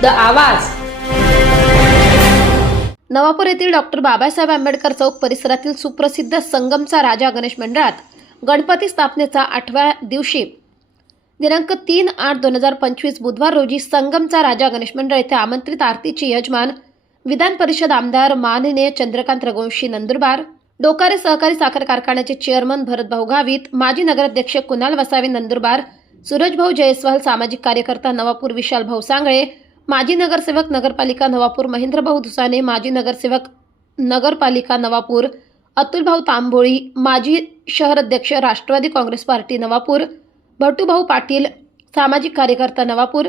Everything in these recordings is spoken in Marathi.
विरुद्ध आवाज। नवापूर येथील डॉक्टर बाबासाहेब आंबेडकर चौक परिसरातील सुप्रसिद्ध संगमचा राजा गणेश मंडळात गणपती स्थापनेचा 8व्या दिवशी दिनांक 3/8/2025 बुधवार रोजी संगमचा राजा गणेश मंडळ येथे आमंत्रित आरतीचे यजमान विधान परिषद आमदार माननीय चंद्रकांत रघुवंशी नंदुरबार, डोकारे सहकारी साखर कारखान्याचे चेअरमन भरतभाऊ गावित, माजी नगराध्यक्ष कुणाल वसावे नंदुरबार, सूरजभाऊ जयस्वाल सामाजिक कार्यकर्ता नवापूर विशाल भाऊ सांगळे, माजी नगरसेवक नगरपालिका नवापूर महेंद्रभाऊ दुसाने, माजी नगरसेवक नगरपालिका नवापूर अतुलभाऊ तांबोळी, माजी शहर अध्यक्ष राष्ट्रवादी काँग्रेस पार्टी नवापूर भट्टूभाऊ पाटील, सामाजिक कार्यकर्ता नवापूर,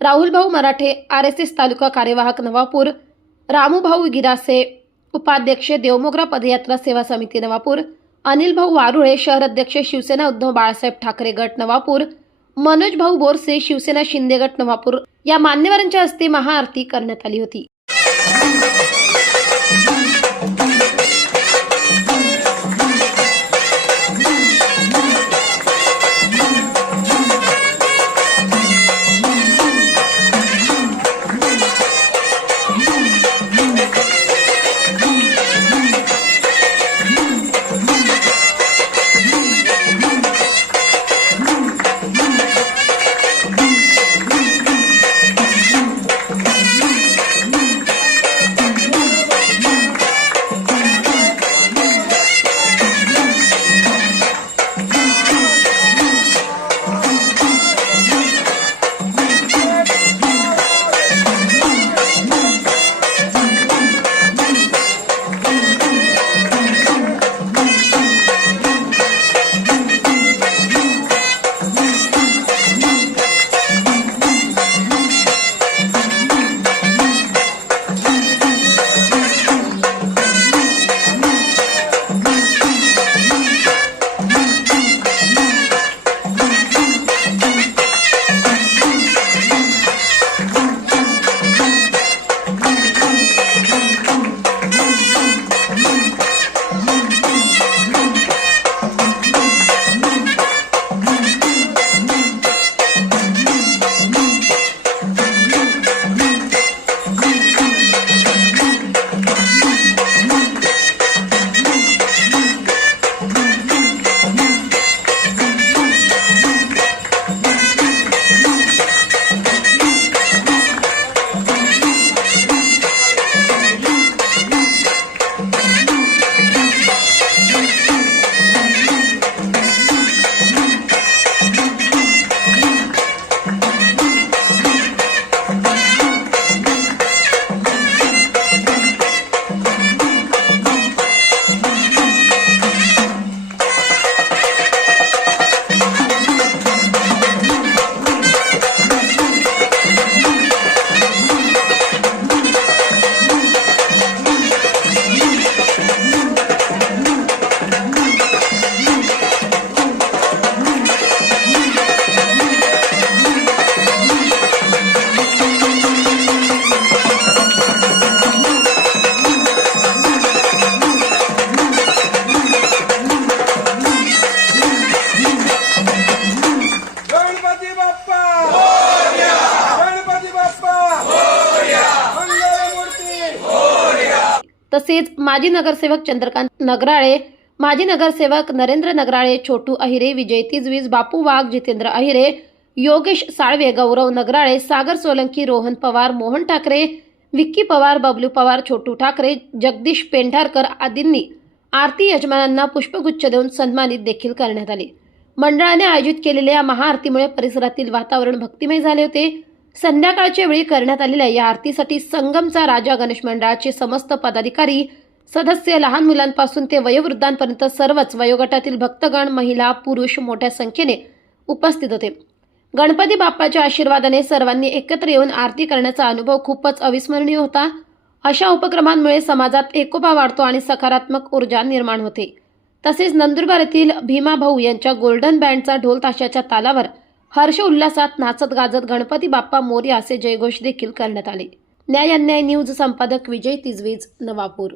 राहुलभाऊ मराठे RSS तालुका कार्यवाहक नवापूर, रामूभाऊ गिरासे उपाध्यक्ष देवमोगरा पदयात्रा सेवा समिती नवापूर, अनिलभाऊ वारुळे शहर अध्यक्ष शिवसेना उद्धव बाळासाहेब ठाकरे गट नवापूर, मनोजभाऊ बोरसे शिवसेना शिंदे गट नवापूर या मान्यवरांच्या हस्ते महाआरती करण्यात आली होती। तसेच माजी नगरसेवक चंद्रकांत नगराळे, माजी नगरसेवक नरेंद्र नगराळे, छोटू अहिरे, विजय तिजवीज, बापू वाघ, जितेंद्र अहिरे, योगेश साळवे, गौरव नगराळे, सागर सोलंकी, रोहन पवार, मोहन ठाकरे, विक्की पवार, बबलू पवार, छोटू ठाकरे, जगदीश पेंढारकर आदींनी आरती यजमानांना पुष्पगुच्छ देऊन सन्मानित देखील करण्यात आले। मंडळाने आयोजित केलेल्या या महाआरतीमुळे परिसरातील वातावरण भक्तिमय झाले होते। संध्याकाळच्या वेळी करण्यात आलेल्या या आरतीसाठी संगमचा राजा गणेश मंडळाचे समस्त पदाधिकारी, सदस्य, लहान मुलांपासून ते वयोवृद्धांपर्यंत सर्वच वयोगटातील भक्तगण, महिला, पुरुष मोठ्या संख्येने उपस्थित होते। गणपती बाप्पाच्या आशीर्वादाने सर्वांनी एकत्र येऊन आरती करण्याचा अनुभव खूपच अविस्मरणीय होता। अशा उपक्रमांमुळे समाजात एकोपा वाढतो आणि सकारात्मक ऊर्जा निर्माण होते। तसेच नंदुरबार येथील भीमा भाऊ यांच्या गोल्डन बँडचा ढोल ताशाच्या तालावर हर्ष उल्हासात नाचत गाजत गणपती बाप्पा मोरया असे जयघोष देखील करण्यात आले। न्याय अन्याय न्यूज संपादक विजय तिजवीज, नवापूर।